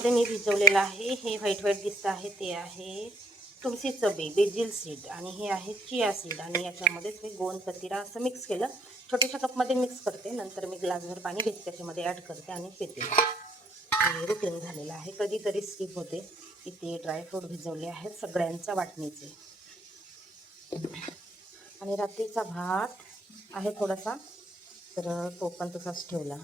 याच्यामध्ये मी भिजवलेलं आहे, हे व्हाईट व्हाईट दिसतं आहे ते आहे तुळशीचं बी, बेजिल सीड आणि हे आहे चिया सीड आणि याच्यामध्येच मी गोंद कतिरा असं मिक्स केलं. छोट्याशा कपमध्ये मिक्स करते, नंतर मी ग्लासभर पाणी घेते, त्याच्यामध्ये ॲड करते आणि पिते. हे रुटीन झालेलं आहे. कधीतरी स्किप होते. इथे ड्रायफ्रूट भिजवले आहेत सगळ्यांच्या वाटणीचे आणि रात्रीचा भात आहे थोडासा, तर तो पण तसाच ठेवला.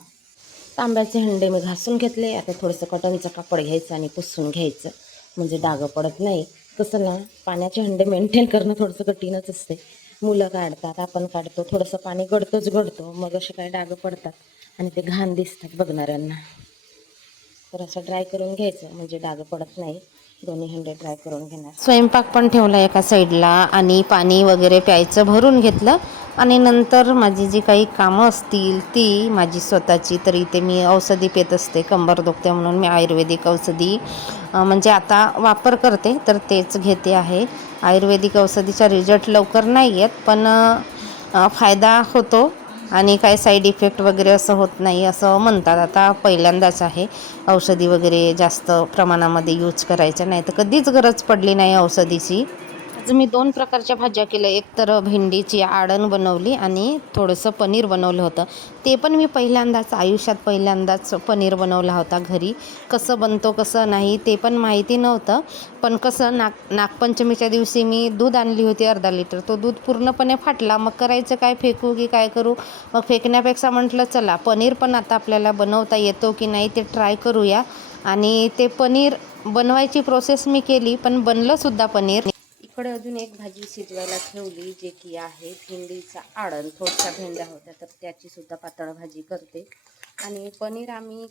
तांब्याचे हंडे मी घासून घेतले. आता थोडंसं कॉटनचं कापड घ्यायचं आणि पुसून घ्यायचं, म्हणजे डाग पडत नाही. कसं ना, पाण्याचे हंडे मेंटेन करणं थोडंसं कठीणच असते. मुलं काढतात, आपण काढतो, थोडंसं पाणी गळतो, मग असे काही डाग पडतात आणि ते घाण दिसतात बघणाऱ्यांना. तर असं ड्राय करून घ्यायचं, म्हणजे डाग पडत नाही. दोन्ही हंडे ड्राय करून घेणार. स्वयंपाक पण ठेवला एका साईडला आणि पाणी वगैरे प्यायचं भरून घेतलं आणि नंतर माझी जी काही कामं असतील ती माझी स्वतःची, तर इथे मी औषधी पेत असते. कंबर दुखते म्हणून मी आयुर्वेदिक औषधी म्हणजे आता वापर करते, तर तेच घेते आहे. आयुर्वेदिक औषधीचा रिझल्ट लवकर नाही येत, पण फायदा होतो आणि काय साईड इफेक्ट वगैरे असं होत नाही असं म्हणतात. आता पहिल्यांदाच आहे औषधी वगैरे जास्त प्रमाणामध्ये यूज करायचं, नाही तर कधीच गरज पडली नाही औषधीची. आज मी 2 प्रकारच्या भाज्या केल्या. एक तर भेंडीची आळण बनवली आणि थोडंसं पनीर बनवलं होतं. ते पण मी आयुष्यात पहिल्यांदाच पनीर बनवला होता घरी. कसं बनतो कसं नाही ते पण माहिती नव्हतं. पण कसं नागपंचमीच्या दिवशी मी दूध आणली होती अर्धा लिटर. तो दूध पूर्णपणे फाटला. मग करायचं काय, फेकू की काय करू? मग फेकण्यापेक्षा म्हटलं चला पनीर पण आता आपल्याला बनवता येतो की नाही ते ट्राय करूया. आणि ते पनीर बनवायची प्रोसेस मी केली, पण बनलंसुद्धा पनीर. इकडे अजून एक भाजी शिजवायला ठेवली, जे की आहे भेंडीचा आळण. थोड्याशा भेंड्या होत्या तर त्याची सुद्धा पातळ भाजी करते. आणि पनीर आम्ही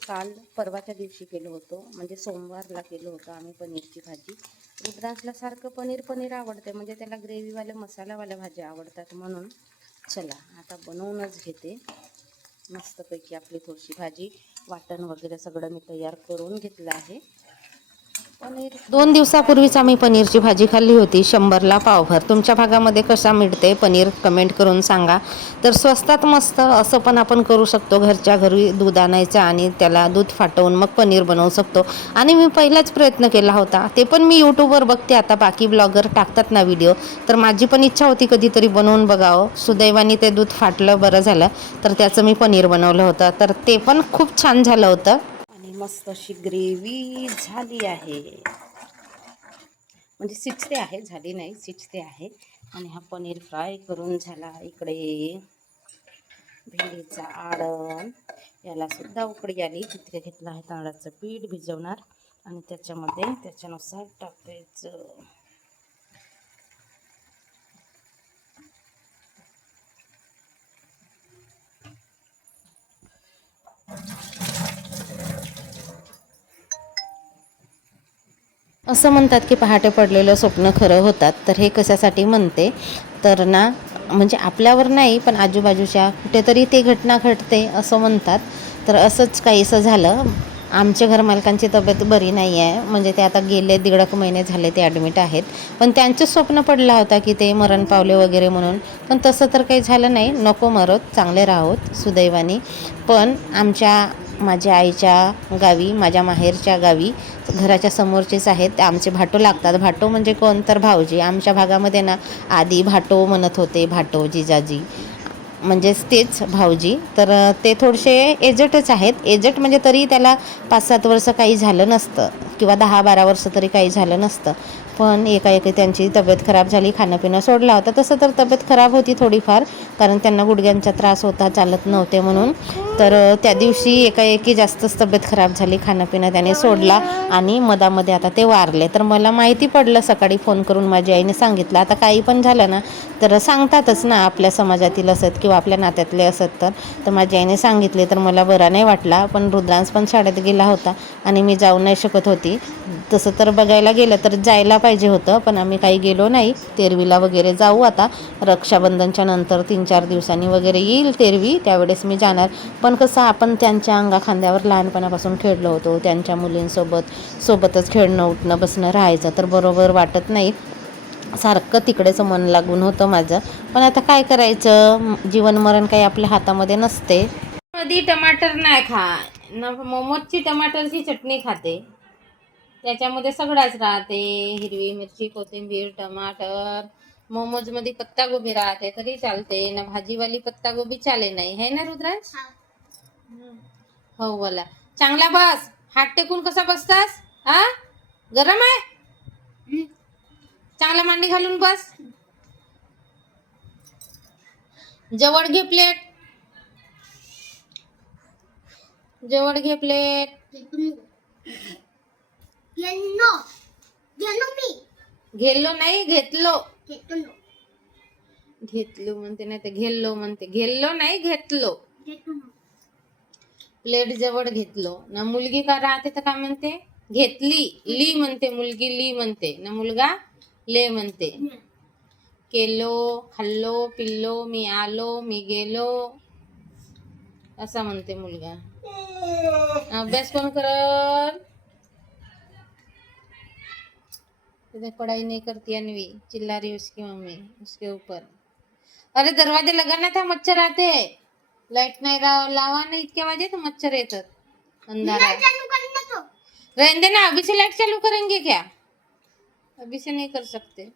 परवाच्या दिवशी केलं होतं, म्हणजे सोमवारला केलं होतं आम्ही पनीरची भाजी. रुद्रांशला सारखं पनीर आवडते, म्हणजे त्याला ग्रेव्हीवाल्या मसाल्यावाल्या भाज्या आवडतात. म्हणून चला आता बनवूनच घेते. मस्तपैकी आपली थोडीशी भाजी, वाटण वगैरे सगळं मी तयार करून घेतलं आहे. 2 दिवसापूर्वीच आम्ही पनीरची भाजी खाल्ली होती, 100ला पावभर. तुमच्या भागामध्ये कशा मिळते पनीर कमेंट करून सांगा. तर स्वस्तात मस्त असं पण आपण करू शकतो. घरच्या घरी दूध आणायचं आणि त्याला दूध फाटवून मग पनीर बनवू शकतो. आणि मी पहिलाच प्रयत्न केला होता, ते पण मी यूट्यूबवर बघते. आता बाकी ब्लॉगर टाकतात ना व्हिडिओ, तर माझी पण इच्छा होती कधीतरी बनवून बघावं. सुदैवाने ते दूध फाटलं, बरं झालं. तर त्याचं मी पनीर बनवलं होतं, तर ते पण खूप छान झालं होतं. आणि मस्त अशी ग्रेव्ही झाली आहे, म्हणजे शिजते आहे, झाली नाही, शिजते आहे. आणि हा पनीर फ्राय करून झाला. इकडे भेंडीचा आळण, याला सुद्धा उकडी आली. तिथे घेतलं आहे तांदळाचं पीठ भिजवणार आणि त्याच्यामध्ये त्याच्यानुसार टाकायचं. असं म्हणतात की पहाटे पडलेलं स्वप्न खरं होतात. तर हे कशासाठी म्हणते तर ना, म्हणजे आपल्यावर नाही पण आजूबाजूच्या कुठेतरी ते घटना घडते असं म्हणतात. तर असंच काहीसं झालं. आमच्या घरमालकांची तब्येत बरी नाही आहे, म्हणजे ते आता गेले 1.5 महिने झाले ते ॲडमिट आहेत. पण त्यांचं स्वप्न पडला होता की ते मरण पावले वगैरे म्हणून. पण तसं तर काही झालं नाही, नको मरत, चांगले राहोत सुदैवाने. पण माझ्या आईच्या गावी, माझ्या माहेरच्या गावी, घराच्या समोरचेच आहेत आमचे भाटो लागतात. भाटो म्हणजे कोण तर भाऊजी. आमच्या भागामध्ये ना आधी भाटो म्हणत होते, भाटो जिजाजी म्हणजेच तेच भाऊजी. तर ते थोडेसे एजटच आहेत. एजट म्हणजे तरी त्याला 5-7 वर्ष काही झालं नसतं किंवा 10-12 वर्ष तरी काही झालं नसतं. पण एकाएकी त्यांची तब्येत खराब झाली, खाणं पिणं सोडला होता. तसं तर तब्येत खराब होती थोडीफार, कारण त्यांना गुडघ्यांचा त्रास होता, चालत नव्हते म्हणून. तर त्या दिवशी एकाएकी जास्तच तब्येत खराब झाली, खाणं पिणं त्याने सोडला आणि मधामध्ये आता ते वारले. तर मला माहिती पडलं सकाळी, फोन करून माझ्या आईने सांगितलं. आता काही पण झालं ना तर सांगतातच ना, आपल्या समाजातील असत किंवा आपल्या नात्यातले असत. तर माझ्या आईने सांगितले, तर मला बरा नाही वाटला. पण रुद्रांश पण शाळेत गेला होता आणि मी जाऊ नाही शकत होती. तसं तर बघायला गेलं तर जायला पाहिजे होतं, पण आम्ही काही गेलो नाही. तेरवीला वगैरे जाऊ आता, रक्षाबंधनच्या नंतर 3-4 दिवसांनी वगैरे येईल तेरवी, त्यावेळेस मी जाणार. पण कसं आपण त्यांच्या अंगाखांद्यावर लहानपणापासून खेळलो होतो, त्यांच्या सोबतच खेळणं, उठणं, बसणं राहायचं, तर बरोबर वाटत नाही. सारखं तिकडेच मन लागून होतं माझं. पण आता काय करायचं, जीवन मरण काही आपल्या हातामध्ये नसते. कधी टमाटर नाही खा, मोमोजची टमाटरची चटणी खाते. त्याच्यामध्ये सगळंच राहते, हिरवी मिरची, कोथिंबीर, टमाटर. मोमोज मध्ये पत्ता गोबी राहते तरी चालते ना, भाजीवाली पत्ता गोबी चाले नाही, है ना रुद्राज? हो बोला. चांगला बस. हात टेकून कसा बसतास? हा, गरम आहे? चांगला मांडी घालून बस. जवळ घे प्लेट. जवळ घे प्लेट. घेलो नाही, घेतलो. घेतलो म्हणते नाही तर घेल्लो म्हणते. घेल्लो नाही, घेतलो. प्लेट जवळ घेतलो ना. मुलगी का राहते तर काय म्हणते? घेतली. ली म्हणते मुलगी, ली म्हणते ना. मुलगा ले म्हणते. केलो, खाल्लो, पिल्लो, मी आलो, मी गेलो असा म्हणते मुलगा. अभ्यास कोण करल? पढ़ाई नहीं करती अन्वी, चिल्ला रही उसकी मम्मी उसके ऊपर. अरे दरवाजे लगाना था, मच्छर आते. लाइट नाही लावा ना इतके वाजे तो मच्छर येतात. अंधारा रहने देना. अभी से लाइट चालू करेंगे क्या? अभी से नहीं कर सकते.